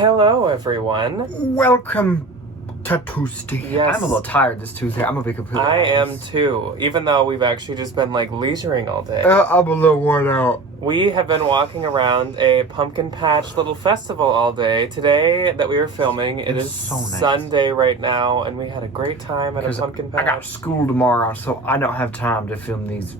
Hello, everyone. Welcome to Tuesday. Yes. I'm a little tired this Tuesday. I'm gonna be completely I honest. am too, even though we've actually just been leisuring all day. I'm a little worn out. We have been walking around a pumpkin patch little festival all day. Today that we are filming, it is so nice. Sunday right now, and we had a great time at a pumpkin patch. I got school tomorrow, so I don't have time to film these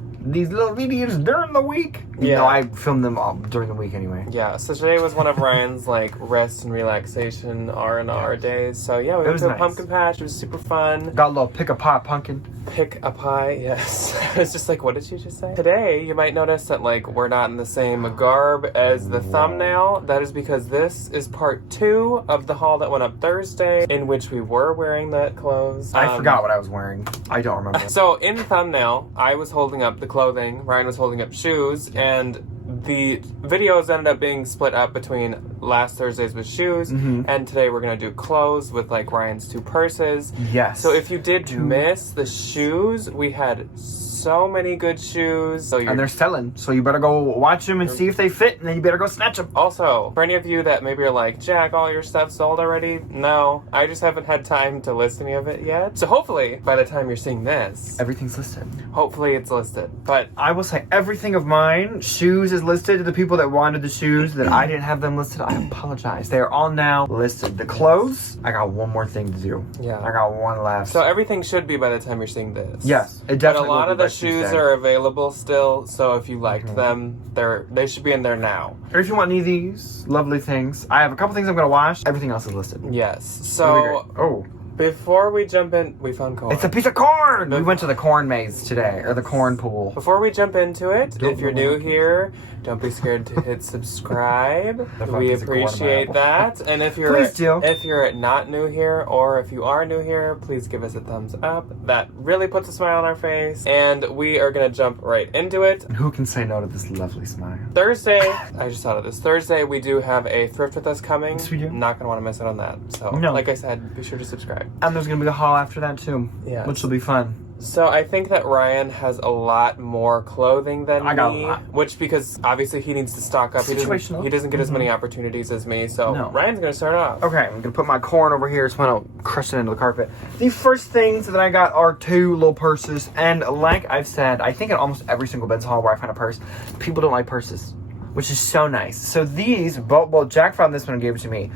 little videos during the week. Yeah. No, I film them all during the week anyway. Yeah, so today was one of Ryan's rest and relaxation R&R days. So yeah, we went to a nice. pumpkin patch. It was super fun. Got a little pick a pie pumpkin. Pick a pie, yes. It's just what did you just say? Today, you might notice that we're not in the same garb as the thumbnail. That is because this is part 2 of the haul that went up Thursday, in which we were wearing that clothes. I forgot what I was wearing. I don't remember. So in the thumbnail, I was holding up the clothing, Ryan was holding up shoes, and the videos ended up being split up between last Thursday's with shoes, and today we're going to do clothes with Ryan's 2 purses. Yes. So if you did miss the shoes, we had so many good shoes. And they're selling, so you better go watch them and see if they fit, and then you better go snatch them. Also, for any of you that maybe are Jack, all your stuff sold already? No, I just haven't had time to list any of it yet. So hopefully, by the time you're seeing this, Everything's listed. hopefully it's listed. But I will say everything of mine, shoes is listed. To the people that wanted the shoes that I didn't have them listed, I apologize. They are all now listed. The clothes, I got one more thing to do. Yeah. I got one left. so everything should be by the time you're seeing this. Yes, it But definitely a lot will of be the by shoes Tuesday. are available still, so if you liked them, they should be in there now. Or if you want any of these lovely things, I have a couple things I'm gonna wash. Everything else is listed. Yes. It'll be So great. Oh, before we jump in, we found corn. it's a piece of corn. We went to the corn maze today, or the corn pool. Before we jump into it, Don't if you're know new what- here, don't be scared to hit subscribe. We piece of corn in my appreciate apple. that. And if you're Please do. if you're not new here, or if you are new here, please give us a thumbs up. That really puts a smile on our face. And we are gonna jump right into it. And who can say no to this lovely smile? Thursday, I just thought of this. Thursday, we do have a thrift with us coming. Yes, we do. Not gonna want to miss out on that. So, No. like I said, be sure to subscribe. And there's gonna be a haul after that too. Yes. Which will be fun. So I think that Ryan has a lot more clothing than I got a me, lot. which because obviously he needs to stock up. Situational. He doesn't get as many opportunities as me. So No. Ryan's gonna start off. Okay, I'm gonna put my corn over here so I don't crush it into the carpet. The first things that I got are 2 little purses, and like I've said, I think in almost every single Ben's haul where I find a purse, people don't like purses, which is so nice. So these, well, Jack found this one and gave it to me.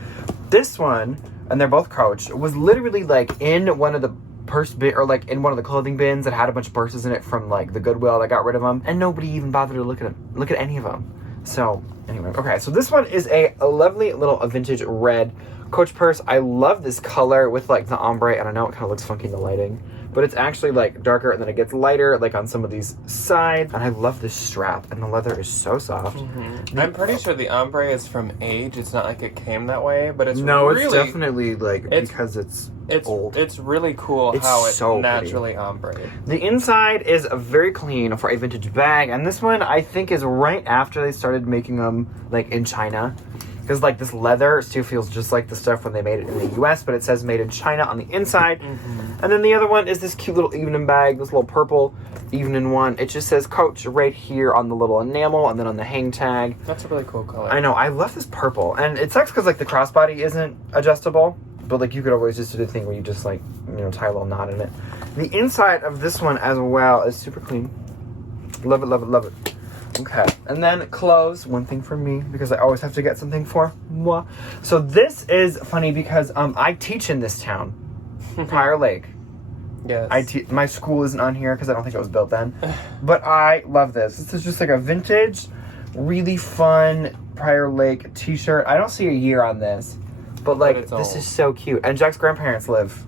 This one, and they're both Coach, was literally in one of the purse bin, or in one of the clothing bins that had a bunch of purses in it from the Goodwill that got rid of them, and nobody even bothered to look at any of them. So anyway, okay, so this one is a lovely little vintage red Coach purse. I love this color with the ombre, and I know it kind of looks funky in the lighting, but it's actually darker, and then it gets lighter on some of these sides. And I love this strap, and the leather is so soft. I'm pretty sure the ombre is from age. It's not like it came that way, but it's No, really, it's definitely because it's old. It's really cool It's how it's so naturally ombre. The inside is very clean for a vintage bag, and this one I think is right after they started making them in China, because this leather still feels just like the stuff when they made it in the US, but it says made in China on the inside. And then the other one is this cute little evening bag, this little purple evening one. It just says Coach right here on the little enamel, and then on the hang tag. That's a really cool color. I know, I love this purple, and it sucks because the crossbody isn't adjustable, but you could always just do the thing where you just tie a little knot in it. The inside of this one as well is super clean. Love it, love it, love it. Okay, and then clothes, one thing for me, because I always have to get something for moi. So this is funny because I teach in this town, Prior Lake. Yes. My school isn't on here because I don't think it was built then. But I love this. This is just a vintage, really fun Prior Lake t-shirt. I don't see a year on this, but this old. is so cute. And Jack's grandparents live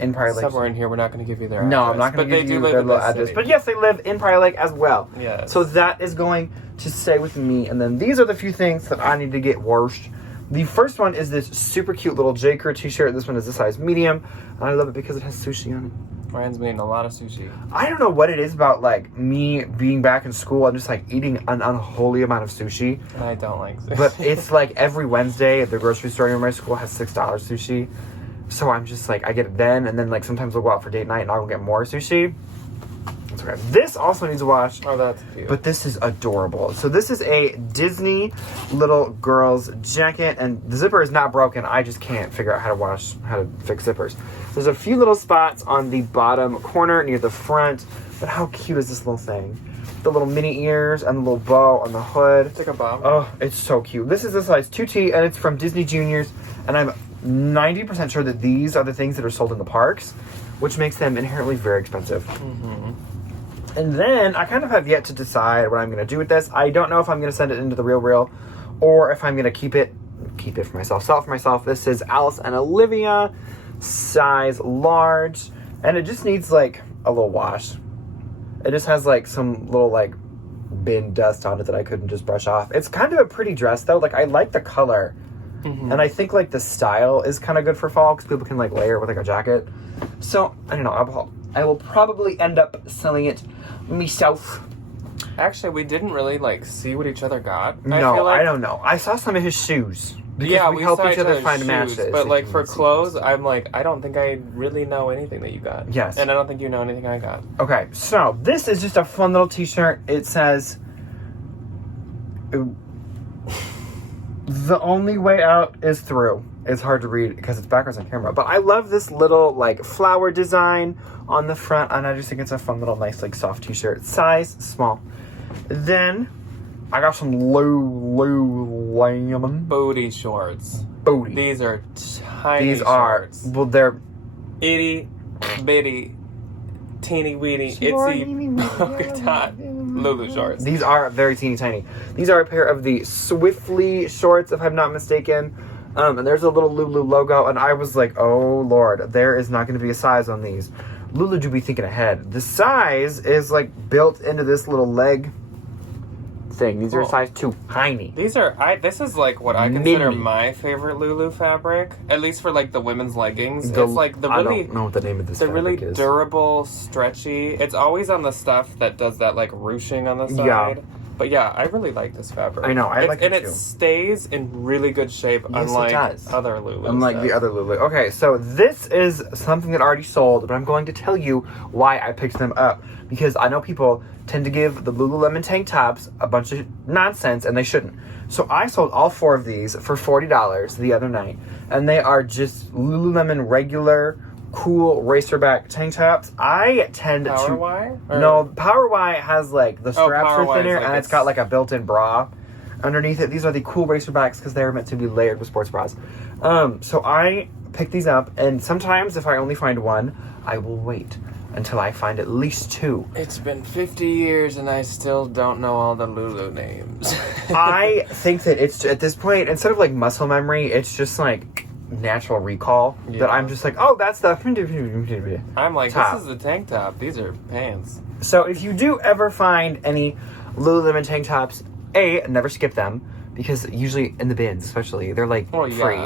in Prior Lake. Somewhere in here, we're not going to give you their No, address. I'm not going but to they give do you live their in little this address. city. But yes, they live in Prior Lake as well. Yes. So that is going to stay with me. And then these are the few things that I need to get washed. The first one is this super cute little J. Crew t-shirt. This one is a size medium. And I love it because it has sushi on it. Ryan's been eating a lot of sushi. I don't know what it is about me being back in school and just eating an unholy amount of sushi. And I don't like sushi. But it's every Wednesday at the grocery store near my school has $6 sushi. So I'm just I get it then, and then sometimes we'll go out for date night and I'll go get more sushi. It's okay. This also needs a wash. Oh, that's cute. But this is adorable. So this is a Disney little girl's jacket, and the zipper is not broken. I just can't figure out how to fix zippers. There's a few little spots on the bottom corner near the front, but how cute is this little thing? The little mini ears and the little bow on the hood. It's like a bomb. Oh, it's so cute. This is a size 2T, and it's from Disney Juniors, and I'm 90% sure that these are the things that are sold in the parks, which makes them inherently very expensive. Mm-hmm. And then I kind of have yet to decide what I'm going to do with this. I don't know if I'm going to send it into the Real or if I'm going to keep it for myself, sell it for myself. This is Alice and Olivia, size large, and it just needs like a little wash. It just has like some little like bin dust on it that I couldn't just brush off. It's kind of a pretty dress though. Like I like the color, and I think like the style is kind of good for fall because people can like layer it with like a jacket. So I don't know. I will probably end up selling it myself. Actually, we didn't really like see what each other got. No, I don't know. I saw some of his shoes. Yeah, we help saw each other find shoes, matches. But like for clothes, I'm like, I don't think I really know anything that you got. Yes. And I don't think you know anything I got. Okay, so this is just a fun little t-shirt. It says, the only way out is through. It's hard to read because it's backwards on camera. But I love this little like flower design on the front, and I just think it's a fun little nice like soft t-shirt. Size small. Then I got some Lululemon Booty shorts. booty. These are tiny These are, shorts. well, they're Itty bitty, teeny weeny, itsy polka dot Lulu shorts. These are very teeny tiny. These are a pair of the Swiftly shorts, if I'm not mistaken. And there's a little Lulu logo, and I was like, oh Lord, there is not going to be a size on these. Lulu do be thinking ahead. The size is like built into this little leg thing. These are a size 2, tiny. These are this is like what I consider Mini. my favorite Lulu fabric, at least for like the women's leggings. The- It's like the I really don't know what the name of this the really fabric is. durable, stretchy. It's always on the stuff that does that like ruching on the side. Yeah. But yeah, I really like this fabric. I know, I like it and too. it stays in really good shape, Yes, it unlike does. other Lulu. Unlike the other Lulu. Okay, so this is something that already sold, but I'm going to tell you why I picked them up. Because I know people tend to give the Lululemon tank tops a bunch of nonsense, and they shouldn't. So I sold all 4 of these for $40 the other night. And they are just Lululemon regular, cool racerback tank tops. I tend Power to... Y? No, Power Y has like the straps Power are Y is thinner, like and it's got like a built-in bra underneath it. These are the cool racerbacks because they're meant to be layered with sports bras. So I picked these up, and sometimes if I only find one, I will wait until I find at least 2. It's been 50 years and I still don't know all the Lulu names. I think that it's at this point, instead of like muscle memory, it's just like natural recall that I'm just like, oh, that's the I'm like, top. this is the tank top. These are pants. So if you do ever find any Lululemon tank tops, never skip them, because usually in the bins especially, they're like free.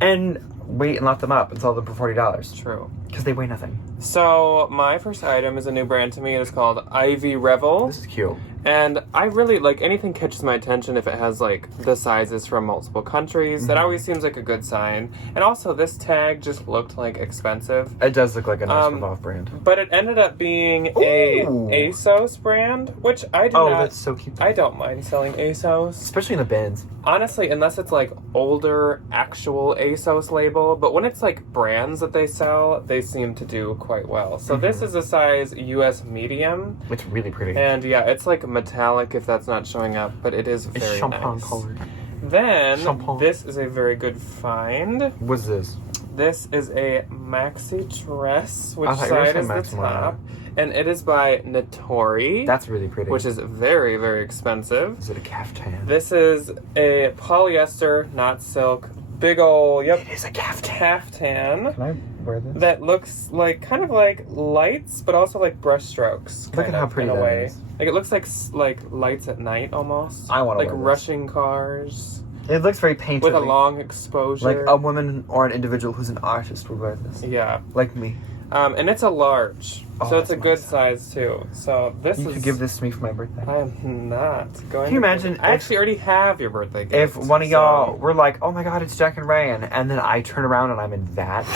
And wait and lock them up and sell them for $40. True. Because they weigh nothing. So my first item is a new brand to me. It is called Ivy Revel. This is cute. And I really, like, anything catches my attention if it has, like, the sizes from multiple countries. That always seems like a good sign. And also, this tag just looked, like, expensive. It does look like a nice off brand. But it ended up being a ASOS brand, which I do not... Oh, that's so cute. I don't mind selling ASOS. Especially in the bins. Honestly, unless it's, like, older, actual ASOS label. But when it's, like, brands that they sell, they seem to do quite well. So this is a size US medium. It's really pretty. And, yeah, it's, like, metallic if that's not showing up, but it is very It's champagne nice. colored. Then, Champagne. this is a very good find. What's this? This is a maxi dress, which I thought you were side saying is the maxi top. And it is by Natori. That's really pretty. Which is very, very expensive. Is it a caftan? This is a polyester, not silk, big ol', It is a caftan. caftan. Can I wear this? That looks like kind of like lights, but also like brush strokes. Look at how pretty in a that way. is. Like it looks like lights at night almost. I want to like wear this. rushing cars It looks very painted. with a long exposure. Like a woman or an individual who's an artist would wear this. Yeah, Like me. and it's a large, Oh, so it's a that's good nice. size too. So this You is. could give this to me for my birthday. I am not going. Can you to imagine I if- actually already have your birthday gift. If one of so- y'all were like, oh my god, it's Jack and Ryan, and then I turn around and I'm in that.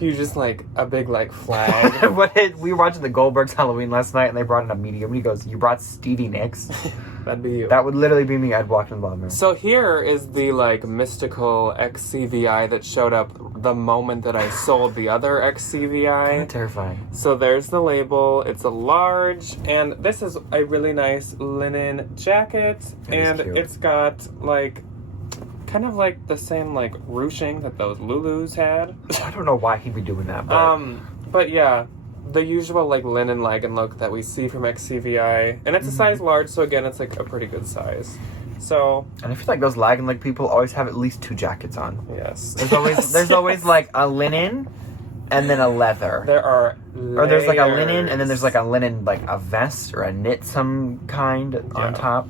You just like a big like flag. We were watching the Goldbergs Halloween last night, and they brought in a medium. He goes, "You brought Stevie Nicks." That'd be you. That would literally be me. I'd walk in the bottom. So here is the like mystical XCVI that showed up the moment that I sold the other XCVI. Terrifying. So there's the label. It's a large, and this is a really nice linen jacket, and it's got like kind of like the same like ruching that those Lulus had. I don't know why he'd be doing that. But yeah, the usual like linen legging look that we see from XCVI, and it's a size large, so again, it's like a pretty good size. So, and I feel like those lagging leg people always have at least 2 jackets on. Yes, there's always like a linen, and then a leather. There are layers. Or there's like a linen, and then there's like a linen, like a vest or a knit some kind on top.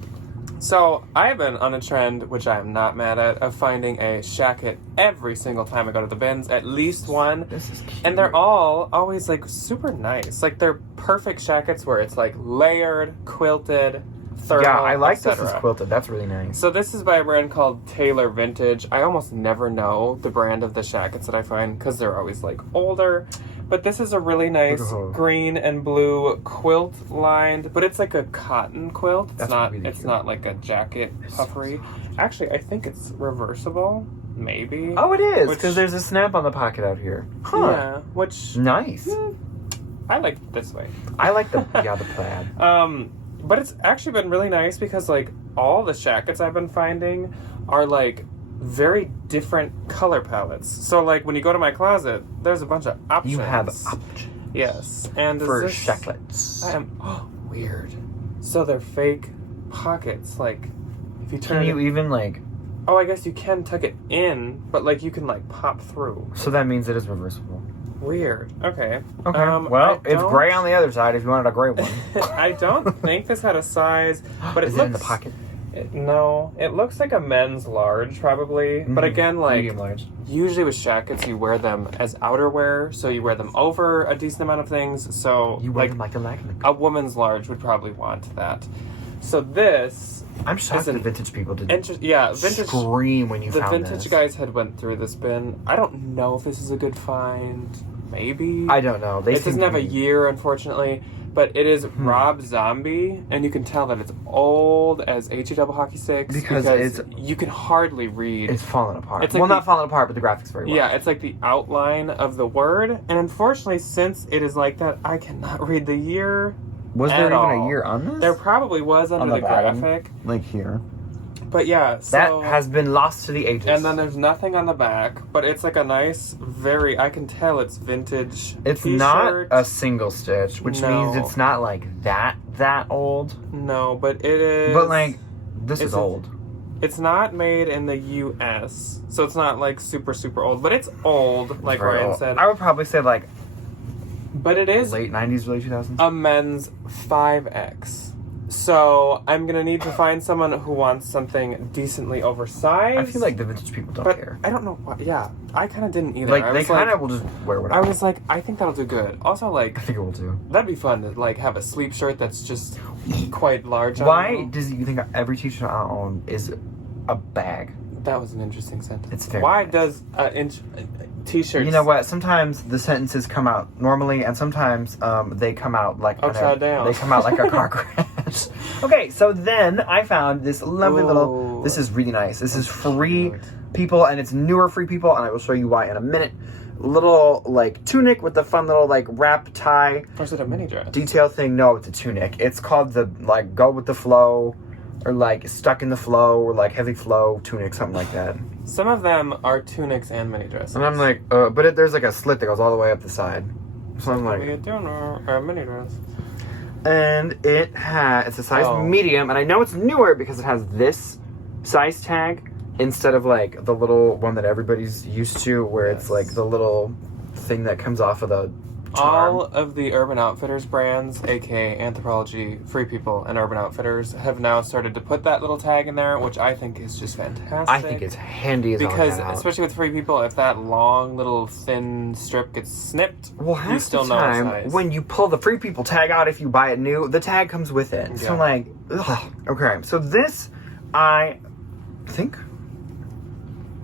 So, I've been on a trend, which I am not mad at, of finding a shacket every single time I go to the bins. At least one. This is cute. And they're all always, like, super nice. Like, they're perfect shackets where it's, like, layered, quilted, thermal, yeah, I like this etc. as quilted. That's really nice. So this is by a brand called Taylor Vintage. I almost never know the brand of the shackets that I find because they're always, like, older. But this is a really nice green and blue quilt lined, but it's like a cotton quilt. It's not like a jacket puffery. Actually, I think it's reversible, maybe. Oh, it is, because there's a snap on the pocket out here. Huh. Yeah, which... Nice. I like it this way. I like the plaid. But it's actually been really nice because, like, all the shackets I've been finding are, like, very different color palettes. So, like, when you go to my closet, there's a bunch of options. You have options. Yes. And for shacklets. Weird. So they're fake pockets. Like, if you turn... Can you even, like... Oh, I guess you can tuck it in, but, like, you can, like, pop through. So that means it is reversible. Weird. Okay. Well, it's gray on the other side if you wanted a gray one. I don't think this had a size, but it is looks... it in the pocket? No, it looks like a men's large, probably. But again, like, medium large. Usually with shackets, you wear them as outerwear, so you wear them over a decent amount of things. So you wear them like a legging. A woman's large would probably want that. So this... I'm shocked the vintage people did vintage scream when you found this. The vintage guys had went through this bin. I don't know if this is a good find. Maybe. I don't know. It doesn't have a year, unfortunately. But it is Rob Zombie, and you can tell that it's old as HE double hockey sticks because you can hardly read. It's falling apart. It's like not falling apart, but the graphics very well. Yeah, it's like the outline of the word, and unfortunately, since it is like that, I cannot read the year. Was there even a year on this? There probably was under the graphic, like here. But yeah, so... That has been lost to the ages. And then there's nothing on the back, but it's like a nice, I can tell it's vintage It's t-shirt. Not a single stitch, which means it's not like that old. No, but it is... But like, this is old. It's not made in the U.S., so it's not like super, super old, but it's old, like Ryan said. I would probably say like... But it is... Late 90s, early 2000s? A men's 5X. So, I'm going to need to find someone who wants something decently oversized. I feel like the vintage people don't care. I don't know why. Yeah, I kind of didn't either. Like, they kind of will just wear whatever. I was like, I think that'll do good. Also, like... I think it will too. That'd be fun to, like, have a sleep shirt that's just quite large. Why does you think every t-shirt I own is a bag? That was an interesting sentence. It's very Why nice. does t-shirts... You know what? Sometimes the sentences come out normally, and sometimes they come out like... Upside down. They come out like a car crash. Okay, so then I found this lovely little... This is really nice. This is Free People, and it's newer Free People, and I will show you why in a minute. Little, like, tunic with the fun little, like, wrap tie. Or is it a mini dress? Detail thing. No, it's a tunic. It's called the, like, Go With The Flow, or, like, Stuck in the Flow, or, like, Heavy Flow tunic, something like that. Some of them are tunics and mini dresses. And I'm like, but there's, like, a slit that goes all the way up the side. So I'm like... a mini dress. And it's a size medium, and I know it's newer because it has this size tag instead of like the little one that everybody's used to, where it's like the little thing that comes off of the charm. All of the Urban Outfitters brands, aka Anthropologie, Free People, and Urban Outfitters, have now started to put that little tag in there, which I think is just fantastic. I think it's handy as all because, get out. Especially with Free People, if that long little thin strip gets snipped, you still know the size. When you pull the Free People tag out, if you buy it new, the tag comes with it. Yeah. So I'm like, ugh. Okay, so this, I think...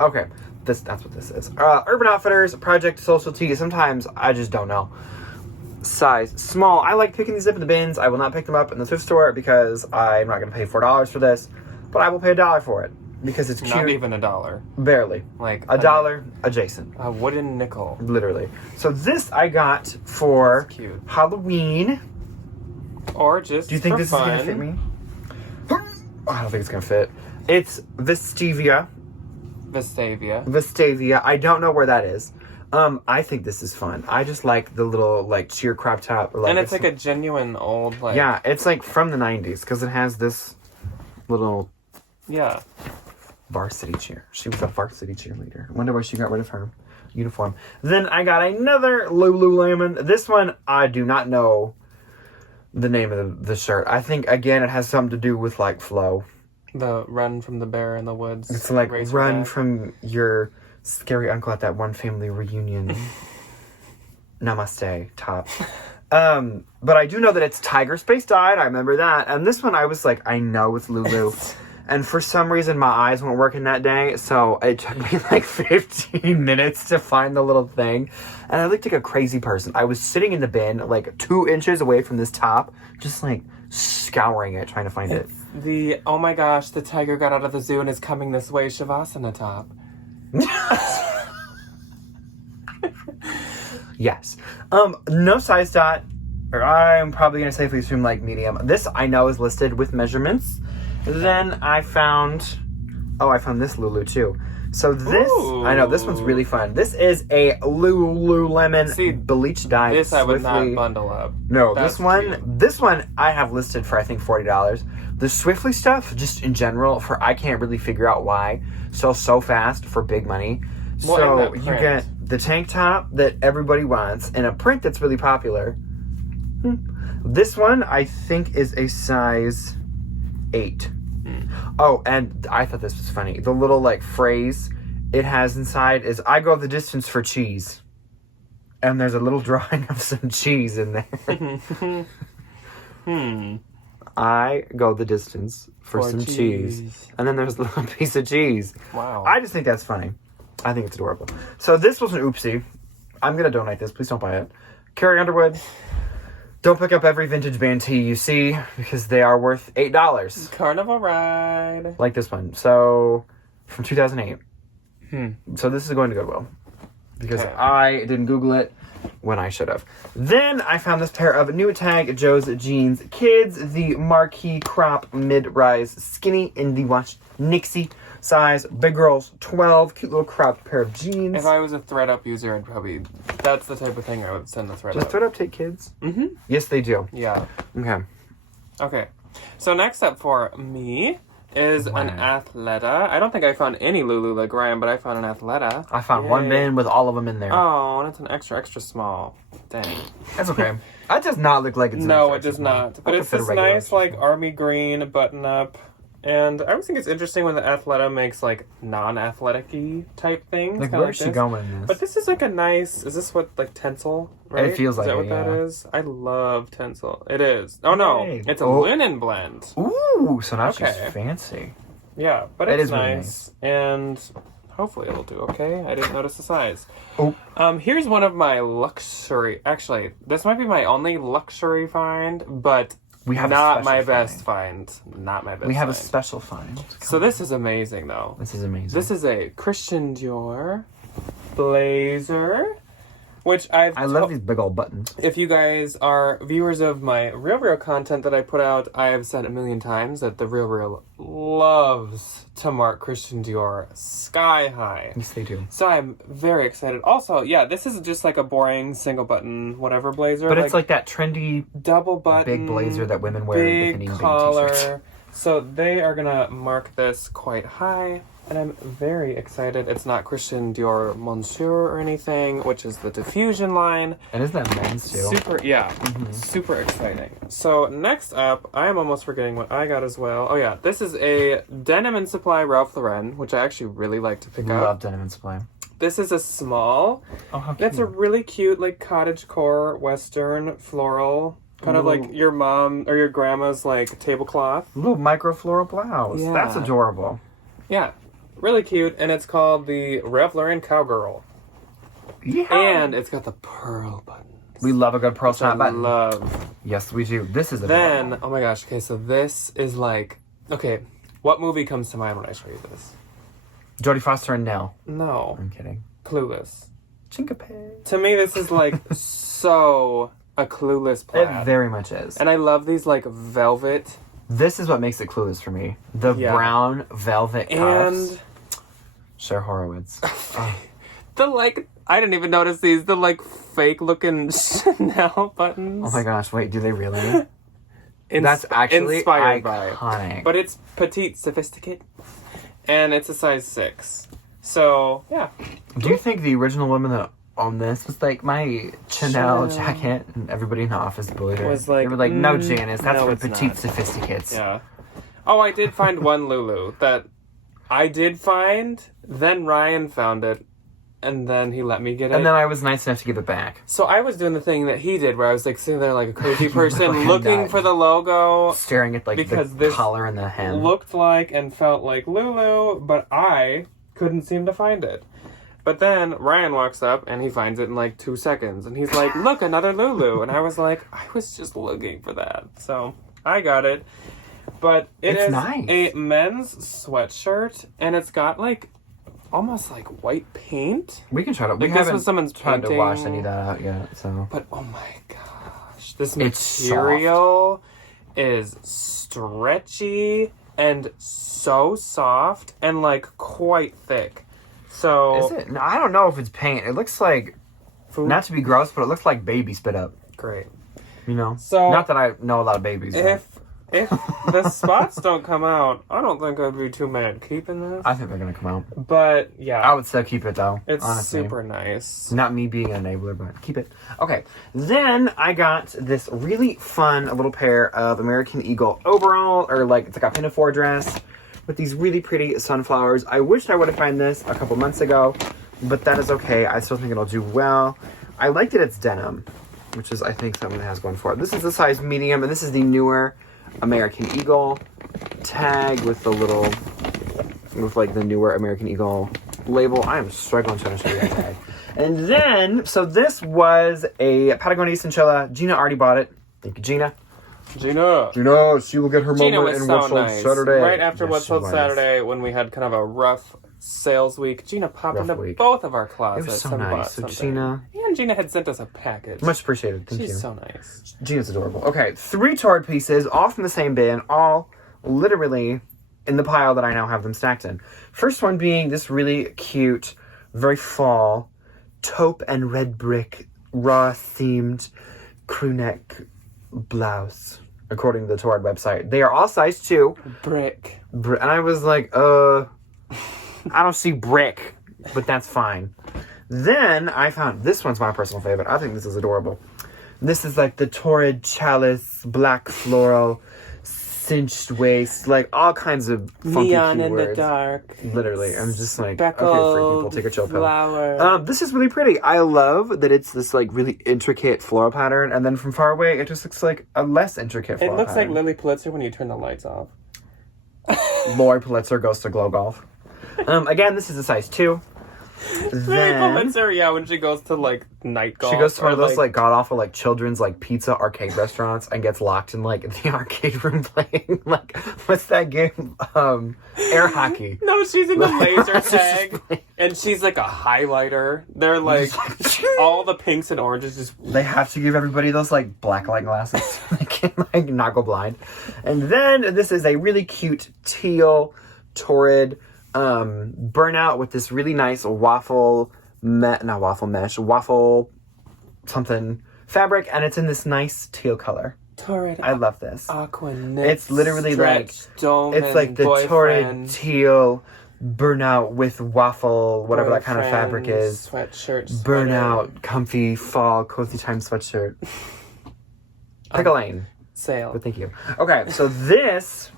Okay, That's what this is. Urban Outfitters, Project Social Tea. Sometimes I just don't know. Size small. I like picking these up in the bins. I will not pick them up in the thrift store because I'm not going to pay $4 for this. But I will pay $1 for it because it's cute. Not even $1. Barely. Like $1 adjacent. A wooden nickel. Literally. So this I got for cute. Halloween. Or just Do you think for this fun. is going to fit me? I don't think it's going to fit. It's Vestavia. I don't know where that is. I think this is fun. I just like the little like sheer crop top. Or, like, and it's like a genuine old like. Yeah, it's like from the 90s because it has this little varsity cheer. She was a varsity cheerleader. I wonder why she got rid of her uniform. Then I got another Lululemon. This one I do not know the name of the shirt. I think again it has something to do with like flow. The run from the bear in the woods. It's like run from your scary uncle at that one family reunion. Namaste top. But I do know that it's Tiger Space Dyed. I remember that. And this one I was like, I know it's Lulu. And for some reason my eyes weren't working that day. So it took me like 15 minutes to find the little thing. And I looked like a crazy person. I was sitting in the bin like 2 inches away from this top. Just like scouring it, trying to find it. The, oh my gosh, the tiger got out of the zoo and is coming this way Shavasana top. Yes. No size dot. Or I'm probably going to safely assume like medium. This I know is listed with measurements. Then I found this Lulu too. So this, Ooh. I know this one's really fun. This is a Lululemon bleach dye. This I would not bundle up. No, That's this one I have listed for I think $40. The Swiftly stuff, just in general, I can't really figure out why, sells so fast for big money. Well, so you get the tank top that everybody wants and a print that's really popular. This one I think is a size 8. Oh, and I thought this was funny. The little like phrase it has inside is "I go the distance for cheese," and there's a little drawing of some cheese in there. I go the distance for some cheese. And then there's a little piece of cheese. Wow. I just think that's funny. I think it's adorable. So this was an oopsie. I'm going to donate this. Please don't buy it. Carrie Underwood. Don't pick up every vintage band tee you see because they are worth $8. Carnival Ride. Like this one. So, from 2008. So this is going to Goodwill. Because I didn't Google it when I should have. Then I found this pair of New Tag Joe's Jeans Kids. The Marquee Crop Mid-Rise Skinny Indie Wash Nixie size. Big girls 12. Cute little cropped pair of jeans. If I was a ThredUp user, I'd probably... That's the type of thing I would send the ThredUp. Does ThredUp take kids? Mm-hmm. Yes, they do. Yeah. Okay. So next up for me is an Athleta. I don't think I found any Lulu like Ryan, but I found an Athleta. I found one bin with all of them in there. Oh, and it's an extra small. Dang. That's okay. That does not look like it's No, it does not. But it's this nice, like, army green button-up. And I always think it's interesting when the Athleta makes, like, non-athletic-y type things. Like, where's she going in this? But this is, like, a nice... Is this what, like, tencel? Right? It feels like it, yeah. Is that what that is? I love tencel. It is. Oh, no. Hey. It's a linen blend. Ooh, so now she's fancy. Yeah, but it it's is nice. And hopefully it'll do okay. I didn't notice the size. Oh. Here's one of my luxury... Actually, this might be my only luxury find, but... We have not my best find. Not my best. We have find. a special find. So this is amazing, though. This is amazing. This is a Christian Dior blazer, which I love these big old buttons. If you guys are viewers of my Real content that I put out, I have said a million times that the Real loves to mark Christian Dior sky high. Yes, they do. So I'm very excited. Also, yeah, this is just like a boring single button whatever blazer. But it's like that trendy double button big blazer that women wear with an even collar. big t-shirt. So they are gonna mark this quite high, and I'm very excited. It's not Christian Dior Monsieur or anything, which is the diffusion line. And isn't that men's too? Super exciting. So next up, I am almost forgetting what I got as well. Oh yeah, this is a Denim and Supply Ralph Lauren, which I actually really like to pick up. Love Denim and Supply. This is a small. Oh, how cute. It's a really cute, like, cottagecore, western, floral. Kind of like your mom or your grandma's, like, tablecloth. Little micro floral blouse. Yeah. That's adorable. Yeah. Really cute, and it's called the Reveller and Cowgirl. Yeah. And it's got the pearl buttons. We love a good pearl I snap button. love. Yes, we do. This is Then, oh my gosh, okay, so this is like, okay, what movie comes to mind when I show you this? Jodie Foster and Nell. No. I'm kidding. Clueless. Chinkape. To me, this is like so a Clueless plaid. It very much is. And I love these like velvet. This is what makes it Clueless for me. The brown velvet cuffs. And Cher Horowitz. the like, I didn't even notice these, the like fake looking Chanel buttons. Oh my gosh, wait, do they really? That's actually inspired iconic. by. But it's petite, sophisticated, and it's a size 6. So, yeah. Do you think the original woman that owned this was like, my Chanel jacket, and everybody in the office bullied her? Was like, they were like, no, Janice, that's no, for it's petite not. sophisticates. Yeah. Oh, I did find one Lulu that I did find, then Ryan found it, and then he let me get it. And then I was nice enough to give it back. So I was doing the thing that he did, where I was like sitting there like a crazy Looking person, looking at- for the logo, Staring at like because the this collar and the hem. looked like and felt like Lulu, but I couldn't seem to find it. But then Ryan walks up and he finds it in like 2 seconds, and he's like, "Look, another Lulu!" And I was like, "I was just looking for that." So I got it, but It's is nice. a men's sweatshirt, and it's got like almost like white paint. We can try to. We Like, this haven't was someone's tried to painting. wash any of that out yet, so. But oh my gosh, this It's material is stretchy and so soft and like quite thick. So Is it? No, I don't know if it's paint. It looks like, food, not to be gross, but it looks like baby spit up. great. You know? So not that I know a lot of babies. but If the spots don't come out, I don't think I'd be too mad keeping this. I think they're going to come out. But yeah, I would still keep it, though. it's honestly. super nice. Not me being an enabler, but keep it. Okay. Then I got this really fun little pair of American Eagle overall, or like, it's like a pinafore dress with these really pretty sunflowers. I wished I would have found this a couple months ago, but that is okay. I still think it'll do well. I like that it's denim, which is, I think, something it has going for it. This is the size medium, and this is the newer American Eagle tag with the little, with like the newer American Eagle label. I am struggling trying to show you that tag. And then, so this was a Patagonia Cinchilla. Gina already bought it. Thank you, Gina. Gina, she will get her Gina moment was in so What's Sold nice. Saturday. Right after Yes, What's she Sold was. Saturday, when we had kind of a rough sales week, Gina popped Rough into week. both of our It closets was so and bought nice. So something. Gina, And Gina had sent us a package. much appreciated. Thank you. She's so nice. Gina's adorable. Okay, 3 Torrid pieces, all from the same bin, all literally in the pile that I now have them stacked in. First one being this really cute, very fall, taupe and red brick, raw themed crew neck blouse, according to the Torrid website. They are all size 2. Brick. And I was like, I don't see brick, but that's fine. Then I found, this one's my personal favorite. I think this is adorable. This is like the Torrid chalice, black floral, cinched waist, like all kinds of funky Neon in keywords. the dark. Literally, I'm just like, okay, Speckled free people, take a chill pill. flower. This is really pretty. I love that it's this like really intricate floral pattern, and then from far away, it just looks like a less intricate It floral looks pattern. like Lily Pulitzer when you turn the lights off. Lori Pulitzer goes to Glow Golf. Again, this is a size 2. Lily Then Pulitzer, yeah, when she goes to like night golf. she goes to one or, of those like god awful like children's like pizza arcade restaurants and gets locked in like the arcade room playing like what's that game? Air hockey. No, she's in the laser Just tag, like- and she's like a highlighter. They're like all the pinks and oranges just. They have to give everybody those like black light glasses so they can like not go blind. And then this is a really cute teal Torrid burnout with this really nice waffle something fabric, and it's in this nice teal color. Torrid. I love this. Aqua knit. It's literally like it's like the Torrid teal burnout with waffle, whatever that kind of fabric is. Sweatshirt. Burnout, comfy, fall, cozy time sweatshirt. Pickle Lane. Sale. But thank you. Okay, so this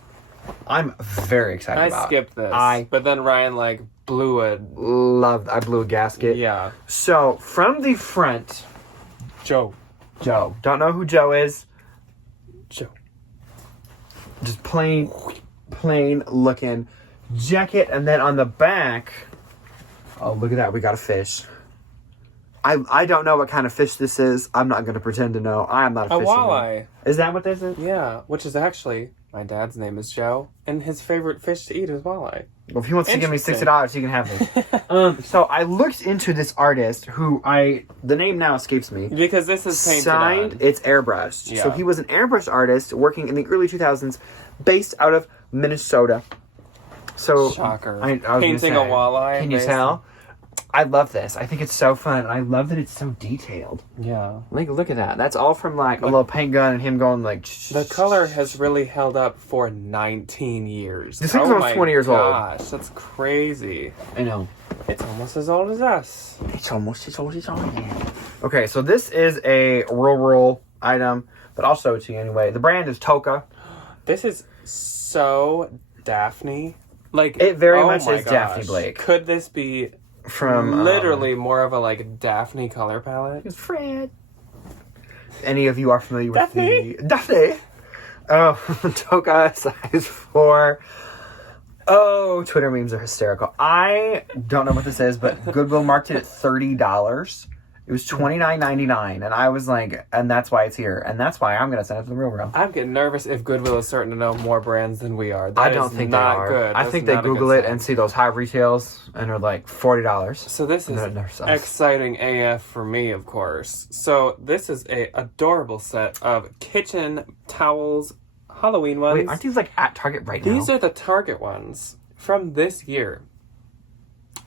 I'm very excited I about. skipped this. I but then Ryan like blew it. I blew a gasket. Yeah. So from the front, Joe. Don't know who Joe is. Joe. Just plain looking jacket, and then on the back, oh, look at that. We got a fish. I don't know what kind of fish this is. I'm not going to pretend to know. I am not a fisherman. walleye. Is that what this is? Yeah, which is actually, my dad's name is Joe, and his favorite fish to eat is walleye. Well, if he wants to give me $60, he can have this. So I looked into this artist who the name now escapes me. Because this is painted Signed, on. it's airbrushed. Yeah. So he was an airbrush artist working in the early 2000s, based out of Minnesota. So Shocker. I was Painting gonna a walleye. Can you tell? I love this. I think it's so fun. And I love that it's so detailed. Yeah. Like, look at that. That's all from like a little paint gun and him going like. The color has really held up for 19 years. This thing's almost 20 years old. Gosh, that's crazy. I know. It's almost as old as us. It's almost. Okay, so this is a rural item, but I'll show it to you anyway. The brand is Toka. This is so Daphne. Like, It very much my is Daphne Blake. Could this be From literally more of a like Daphne color palette? Fred. Any of you are familiar with Daphne? Daphne? Oh, Toka size 4. Oh, Twitter memes are hysterical. I don't know what this is, but Goodwill marked it at $30. It was $29.99, and I was like, and that's why it's here, and that's why I'm gonna send it to the real. I'm getting nervous if Goodwill is starting to know more brands than we are. That I don't is think not they are. good. I That's think they not a good Google it sign. and see those high retails, and are like $40. So this is No, no, sorry. exciting AF for me, of course. So this is a adorable set of kitchen towels, Halloween ones. Wait, aren't these like at Target right now? These are the Target ones from this year.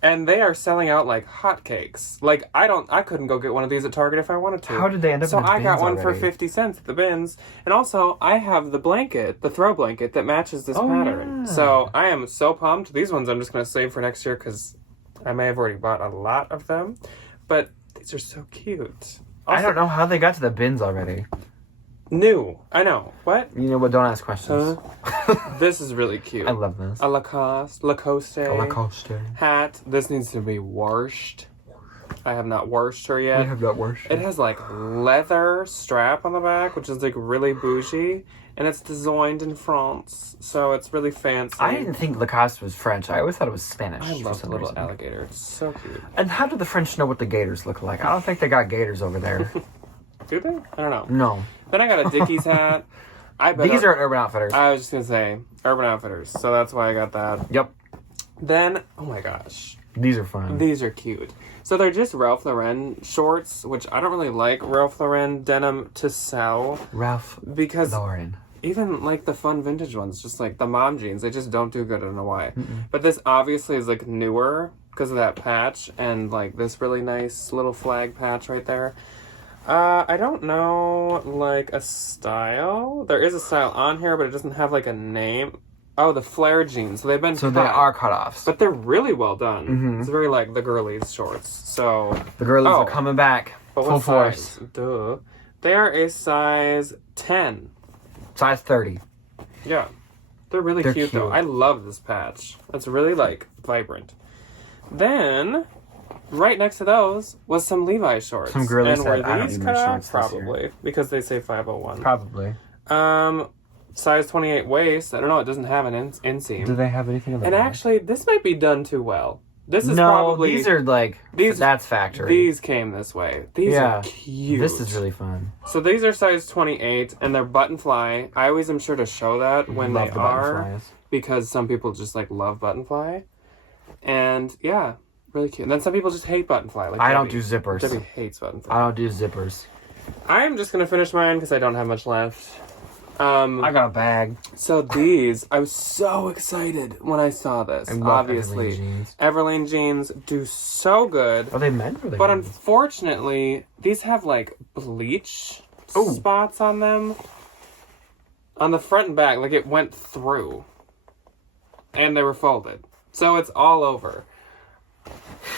And they are selling out like hotcakes. Like, I couldn't go get one of these at Target if I wanted to. How did they end up So in the I got bins one for already? 50 cents at the bins. And also, I have the blanket, the throw blanket that matches this pattern. yeah. So I am so pumped. These ones I'm just going to save for next year because I may have already bought a lot of them. But these are so cute. I don't know how they got to the bins already. New. I know. What? You know what? Don't ask questions. This is really cute. I love this. A Lacoste Lacoste. hat. This needs to be washed. I have not washed her yet. We have not washed. It has like leather strap on the back, which is like really bougie, and it's designed in France, so it's really fancy. I didn't think Lacoste was French. I always thought it was Spanish. I for love the some little reason. alligator. It's so cute. And how do the French know what the gators look like? I don't think they got gators over there. Do they? I don't know. No. Then I got a Dickies hat. I bet These are at Urban Outfitters. I was just gonna say Urban Outfitters, so that's why I got that. Yep. Then, oh my gosh, These are fun. these are cute. So they're just Ralph Lauren shorts, which I don't really like Ralph Lauren denim to sell Ralph because Lauren. even like the fun vintage ones, just like the mom jeans, they just don't do good. I don't know why. But this obviously is like newer because of that patch and like this really nice little flag patch right there. I don't know like a style. There is a style on here, but it doesn't have like a name. Oh, the flare jeans. So they've been So cut, they are cutoffs. but they're really well done. It's very like the girlies shorts. So The girlies Oh. are coming back. but Full what force. size? Duh. They are a size 10. Size 30. Yeah. They're really They're cute, though. cute. I love this patch. It's really, like, vibrant. Then, right next to those was some Levi's shorts. Some girly and said, were "I don't these need my cut shorts off? this year." Probably. Because they say 501. Probably. Size 28 waist. I don't know. It doesn't have an inseam. Do they have anything about And actually, this might be done too well. This is no, probably... these are like, that's factory. These came this way. These yeah. are cute. This is really fun. So these are size 28, and they're button fly. I always am sure to show that when Love they the button are, flies. because some people just like love button fly, and yeah, really cute. And then some people just hate button fly. Like I don't Debbie. do zippers. Debbie hates button fly. I don't do zippers. I'm just gonna finish mine because I don't have much left. I got a bag. So these, I was so excited when I saw this. I love Obviously, Everlane jeans. Everlane jeans do so good. Are they men or are they But women's? unfortunately, these have like bleach Ooh. spots on them. On the front and back, like it went through. And they were folded. So it's all over.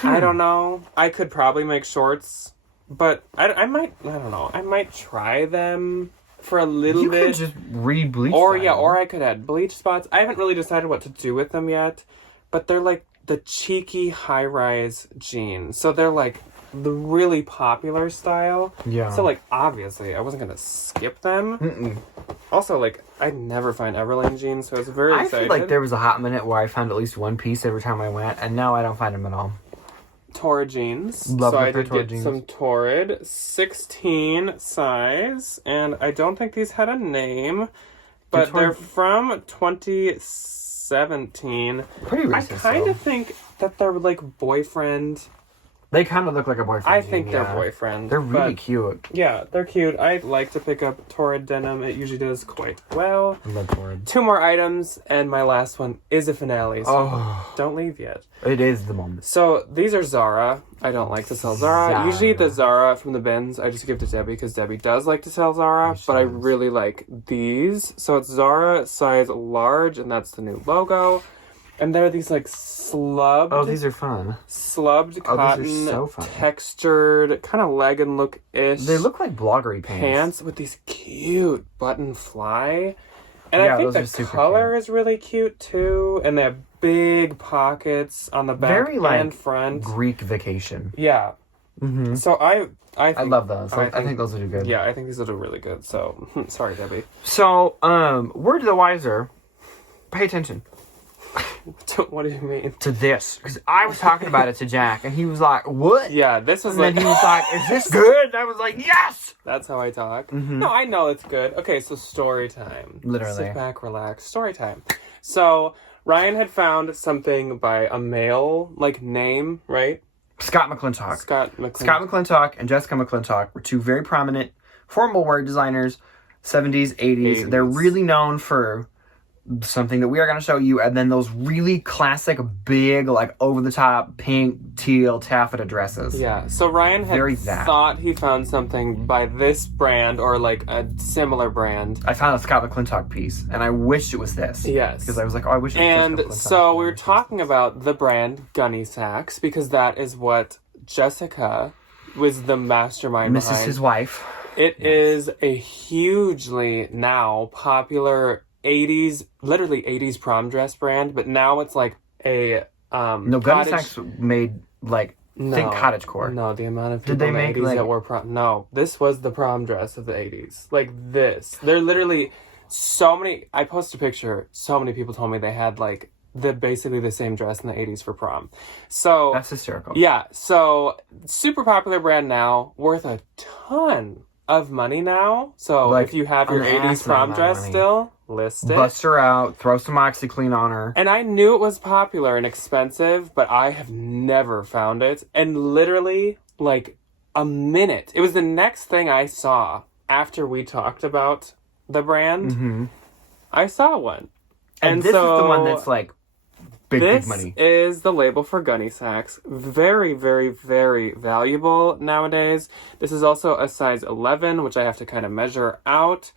I don't know. I could probably make shorts. But I might, I don't know. I might try them for a little You bit. could just re-bleach Or them. yeah, or I could add bleach spots. I haven't really decided what to do with them yet, but they're like the cheeky high-rise jeans. So they're like the really popular style. Yeah. So like obviously I wasn't gonna skip them. Also, like, I never find Everlane jeans, so I was very I excited. feel like there was a hot minute where I found at least one piece every time I went, and now I don't find them at all. Torrid jeans. Love so the I did Torrid get jeans. some Torrid 16 size, and I don't think these had a name, but they're from 2017. Pretty recent. I kind of think that they're like boyfriend. They kind of look like a boyfriend. I think they're boyfriend. They're really cute. Yeah, they're cute. I like to pick up Torrid denim. It usually does quite well. I love Torrid. 2 more items, and my last one is a finale. So don't leave yet. It is the moment. So these are Zara. I don't like to sell Zara. Usually the Zara from the bins, I just give to Debbie because Debbie does like to sell Zara. But I really like these. So it's Zara size large, and that's the new logo. And they're these like slubbed. Oh, these are fun. Slubbed cotton, these are so fun. Textured, kind of legging look-ish. They look like bloggery Pants with these cute button fly. And Yeah, I think those the are super color is really cute too. And they have big pockets on the back Very, like, and front. Greek vacation. Yeah. Mm-hmm. So I I love those. I think those will do good. Yeah, I think these will do really good. So sorry, Debbie. So, word to the wiser, pay attention What do you mean? to this. Because I was talking about it to Jack, and he was like, what? Yeah, this was And like then he was like, is this good? And I was like, yes! that's how I talk. Mm-hmm. No, I know it's good. Okay, so story time. Literally. Sit back, relax. Story time. So Ryan had found something by a male like name, right? Scott McClintock. Scott McClintock and Jessica McClintock were 2 very prominent formal wear designers, 70s, 80s. They're really known for something that we are going to show you, and then those really classic, big, like, over-the-top, pink, teal, taffeta dresses. Yeah, so Ryan had thought he found something by this brand, or like a similar brand. I found a Scott McClintock piece, and I wished it was this. Yes. Because I was like, oh, I wish it was And Jessica McClintock. so we were talking about the brand Gunne Sax, because that is what Jessica was the mastermind Mrs. behind. His wife. It is a hugely now popular 80s, literally 80s prom dress brand, but now it's like a No, Gunne Sax made, like, think cottagecore. No, the amount of people Did they in the make, 80s like... that wore prom. No, this was the prom dress of the 80s. Like this. They're literally so many. I posted a picture. So many people told me they had like basically the same dress in the 80s for prom. So That's hysterical. Yeah. So super popular brand now, worth a ton of money now. So Like, if you have your 80s prom dress still, list it. Bust her out, throw some OxyClean on her. And I knew it was popular and expensive, but I have never found it. And literally, like, a minute. It was the next thing I saw after we talked about the brand. Mm-hmm. I saw one. And this is the one that's, like, big money. This is the label for Gunne Sax. Very, very, very valuable nowadays. This is also a size 11, which I have to kind of measure out.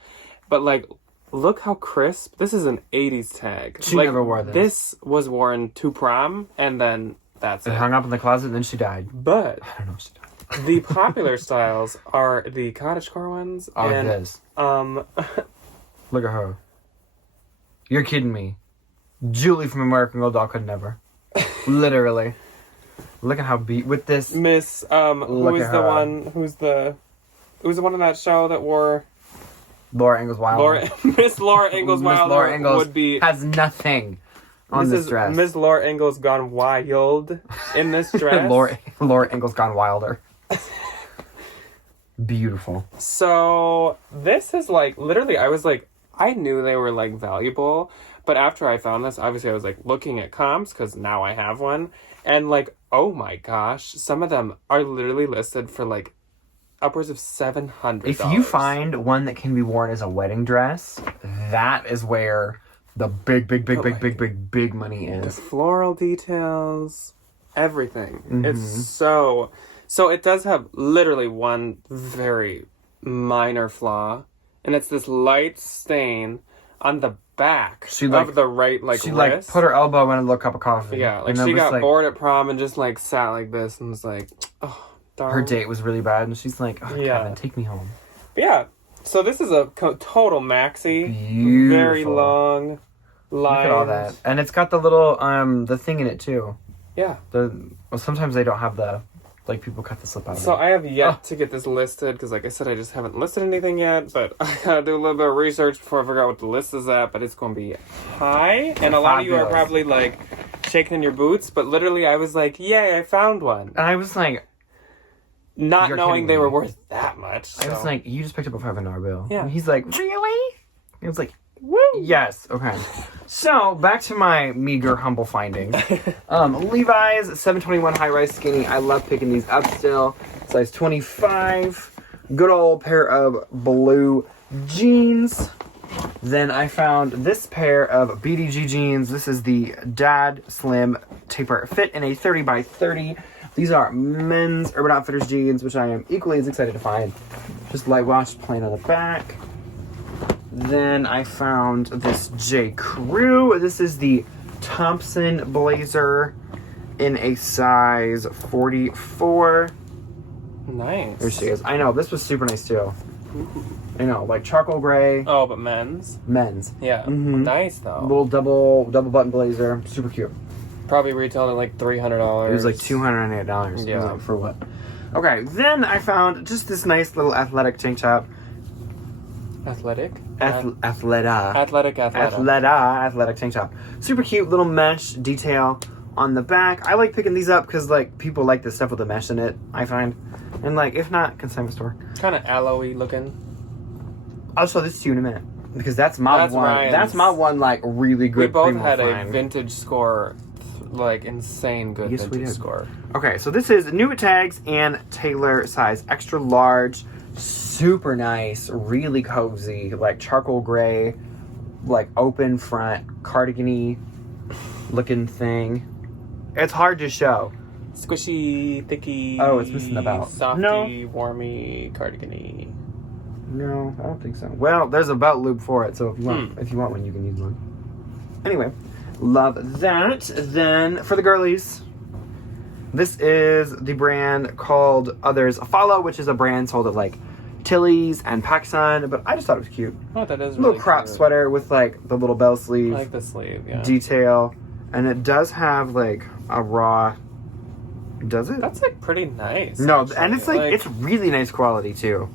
But, like, look how crisp. This is an 80s tag. She like, never wore this. This was worn to prom, and then that's It it. hung up in the closet, and then she died. But I don't know if she died. the popular styles are the cottagecore ones. Oh, and, it is. Look at her. You're kidding me. Julie from American Girl Doll could never. Literally. Look at how with this. Miss, who is at the her. one, who's the one on that show that wore... Laura Ingalls Wilder. Miss Laura Ingalls Miss Wilder Laura Ingalls would be... has nothing on this dress. Miss Laura Ingalls gone wild in this dress. Laura Ingalls gone wilder. Beautiful. So this is like, literally, I was like, I knew they were like valuable, but after I found this, obviously I was like looking at comps because now I have one, and like, oh my gosh, some of them are literally listed for like upwards of $700. If you find one that can be worn as a wedding dress, that is where the big money the is. floral details, everything. Mm-hmm. It's so it does have literally one very minor flaw, and it's this light stain on the back of the right wrist. She like put her elbow in a little cup of coffee. Yeah, like she got bored at prom and just like sat like this and was like, oh, darn. Her date was really bad, and she's like, oh, Yeah. Kevin, take me home. But yeah, so this is a total maxi. Beautiful. Very long lines. Look at all that. And it's got the little, the thing in it, too. Yeah. Sometimes they don't have the like people cut the slip out of So it. I have yet to get this listed because, like I said, I just haven't listed anything yet. But I gotta do a little bit of research before I figure out what the list is at. But it's going to be high, and a lot of you are Fabulous. probably like shaking in your boots. But literally, I was like, "Yay, I found one!" And I was like, Not You're knowing kidding they me. were worth that much. I was so. like, you just picked up a $500 bill. Yeah. And he's like, really? I was like, "Woo!" yes. Okay. So back to my meager, humble findings. Levi's 721 high rise skinny. I love picking these up still. Size 25. Good old pair of blue jeans. Then I found this pair of BDG jeans. This is the Dad Slim Taper Fit in a 30 by 30. These are men's Urban Outfitters jeans, which I am equally as excited to find. Just light washed, plain on the back. Then I found this J. Crew. This is the Thompson blazer in a size 44. Nice. There she is. I know, this was super nice too. I know, like charcoal gray, Oh, but men's. men's. Yeah. Mhm. Nice though. Little double button blazer, super cute. Probably retailing like $300. It was like $208. Yeah. I was like, for what? Okay, then I found just this nice little athletic tank top. Athletic. Athleta. Athletic tank top. Super cute little mesh detail on the back. I like picking these up because like people like this stuff with the mesh in it, I find. And like if not, consignment store. Kind of aloe-y looking. I'll show this to you in a minute. Because that's my That's one. Ryan's. That's my one like really good. We both primo had a find. vintage score, like insane good Yes, we vintage did. score. Okay, so this is new tags and Taylor size extra large. Super nice, really cozy, like charcoal gray, like open front, cardigan-y looking thing. It's hard to show. Squishy, thicky. Oh, it's missing the belt. Softy, No. warmy, cardigan-y. No, I don't think so. Well, there's a belt loop for it, so if you want one, you can use one. Anyway, love that. Then for the girlies, this is the brand called Others Follow, which is a brand sold at like Tilly's and PacSun, but I just thought it was cute. Oh, that is Little really crop cute. sweater with like the little bell I sleeve like the sleeve, yeah. detail, and it does have like a raw. Does it? That's like pretty nice. No, actually. and it's like it's really nice quality too,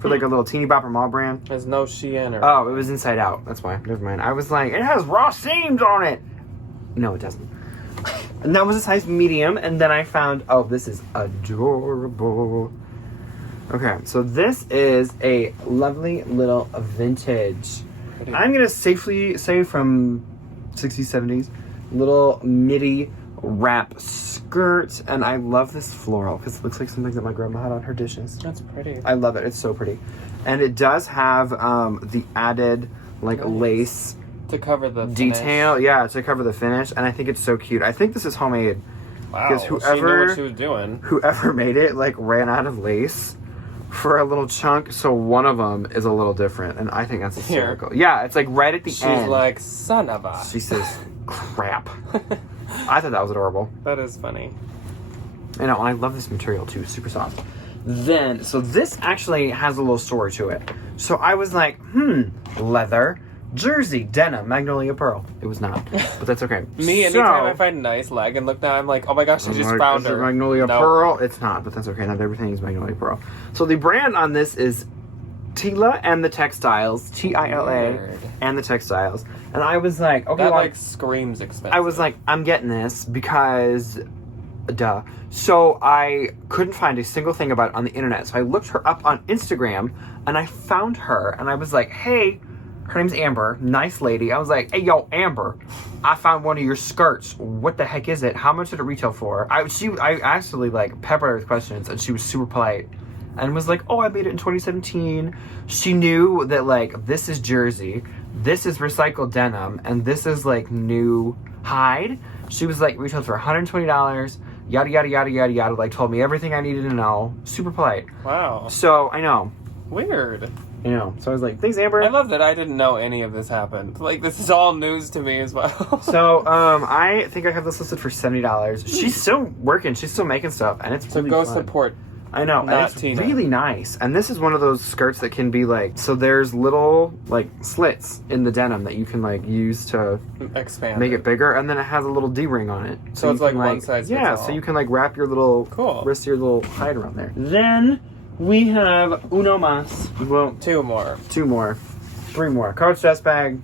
for like a little teeny bopper mall brand. There's no Shein or. Oh, it was inside out. That's why. Never mind. I was like, it has raw seams on it. No, it doesn't. And that was a size medium. And then I found, oh, this is adorable. Okay, so this is a lovely little vintage. Pretty. I'm going to safely say from 60s, 70s, little midi wrap skirt. And I love this floral because it looks like something that my grandma had on her dishes. That's pretty. I love it. It's so pretty. And it does have the added like Nice. lace To cover the detail. finish. Yeah, to cover the finish. And I think it's so cute. I think this is homemade. Wow. Because She knew whoever- what she was doing. Whoever made it like ran out of lace for a little chunk. So one of them is a little different. And I think that's hysterical. Yeah, it's like right at the She's end. like, son of a. She says, crap. I thought that was adorable. That is funny. I know, and I love this material too, super soft. Then, so this actually has a little story to it. So I was like, leather, jersey, denim, magnolia pearl. It was not, but that's okay. Me, anytime I find a nice leg and look down, I'm like, oh my gosh, I I'm just like, found is it her. magnolia Nope. pearl? It's not, but that's okay. Not everything is magnolia pearl. So the brand on this is Tila and the Textiles, Tila Weird. and the Textiles. And I was like, okay, That well, like screams expensive. I was like, I'm getting this because, duh. So I couldn't find a single thing about it on the internet. So I looked her up on Instagram and I found her and I was like, hey, her name's Amber, nice lady. I was like, hey, yo, Amber, I found one of your skirts. What the heck is it? How much did it retail for? I actually like peppered her with questions and she was super polite and was like, oh, I made it in 2017. She knew that like, this is jersey. This is recycled denim, and this is like new hide. She was like retailed for $120, yada yada yada yada yada. Like told me everything I needed to know. Super polite. Wow. So I know, Weird. you know. So I was like, thanks, Amber. I love that I didn't know any of this happened. Like, this is all news to me as well. So I think I have this listed for $70. She's still working. She's still making stuff, and it's So really go fun. support I know. And Not it's Tina. really nice. And this is one of those skirts that can be like, so there's little like slits in the denim that you can like use to expand, make it bigger, and then it has a little D-ring on it. So it's you like can, one size fits Yeah, all. so you can like wrap your little wrist of your little hide around there. Then we have uno más. Well, 2 more. 2 more. 3 more. Coach chest bag.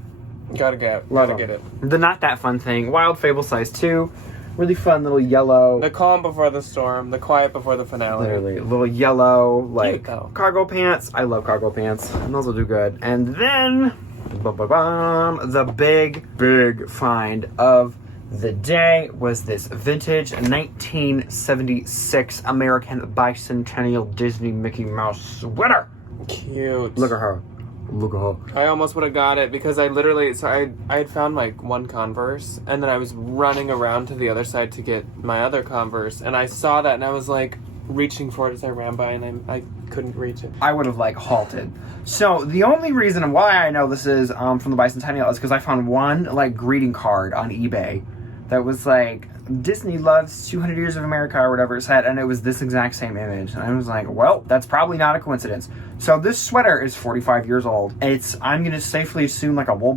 Gotta get it. The not that fun thing. Wild Fable size 2. Really fun little yellow. The calm before the storm, the quiet before the finale. Literally, a little yellow, like, Cute, though. cargo pants. I love cargo pants. And those will do good. And then, the big find of the day was this vintage 1976 American Bicentennial Disney Mickey Mouse sweater. Cute. Look at her. Look at her. I almost would have got it because I literally, I had found my one Converse and then I was running around to the other side to get my other Converse and I saw that and I was like reaching for it as I ran by and I couldn't reach it. I would have like halted. So the only reason why I know this is from the Bicentennial is because I found one like greeting card on eBay that was like Disney loves 200 years of America or whatever it said, and it was this exact same image. And I was like, well, that's probably not a coincidence. So this sweater is 45 years old. It's, I'm going to safely assume, like a wool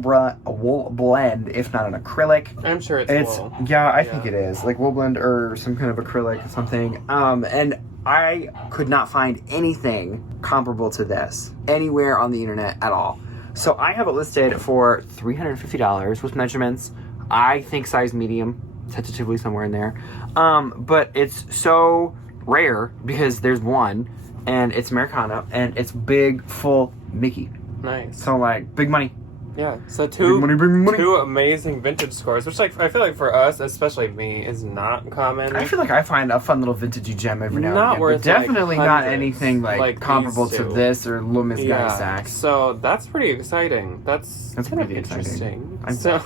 blend, if not an acrylic. I'm sure it's wool. Yeah, I think it is. Like wool blend or some kind of acrylic or something. And I could not find anything comparable to this anywhere on the internet at all. So I have it listed for $350 with measurements. I think size medium, tentatively somewhere in there. But it's so rare because there's one, and it's Americana, and it's big, full Mickey. Nice. So, like, big money. Yeah, so two Big money. two amazing vintage scores, which like I feel like for us, especially me, is not common. I feel like I find a fun little vintagey gem every now and Not again. worth, But definitely like, not hundreds, anything like comparable these to two. this or Gunne Sax. So that's pretty exciting. That's kind pretty of exciting. interesting. So,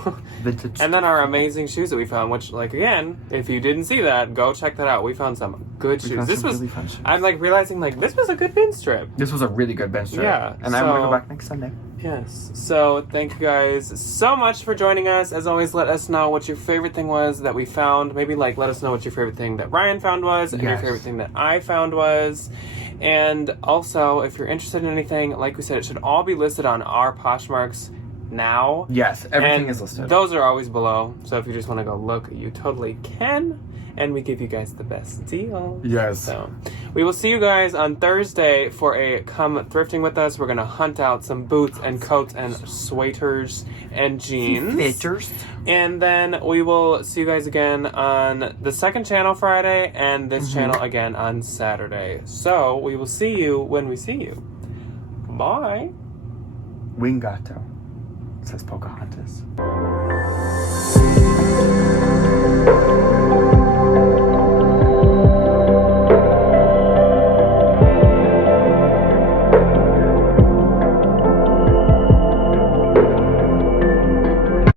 Vintage. and then our amazing shoes that we found, which like again, if you didn't see that, go check that out. We found some good shoes. found This some was really fun shoes. I'm like realizing like this was a good bin strip. This was a really good bench strip. Yeah, And I'm going to so- go back next Sunday. Yes. So thank you guys so much for joining us. As always, let us know what your favorite thing was that we found. Maybe like let us know what your favorite thing that Ryan found was and your Yes. favorite thing that I found was. And also, if you're interested in anything, like we said, it should all be listed on our Poshmarks now. Yes, everything And is listed. Those are always below. So if you just want to go look, you totally can. And we give you guys the best deal. Yes. So we will see you guys on Thursday for a come thrifting with us. We're going to hunt out some boots and coats and sweaters and jeans. Pictures. And then we will see you guys again on the second channel Friday and this channel again on Saturday. So we will see you when we see you. Bye. Wingato. Says Pocahontas.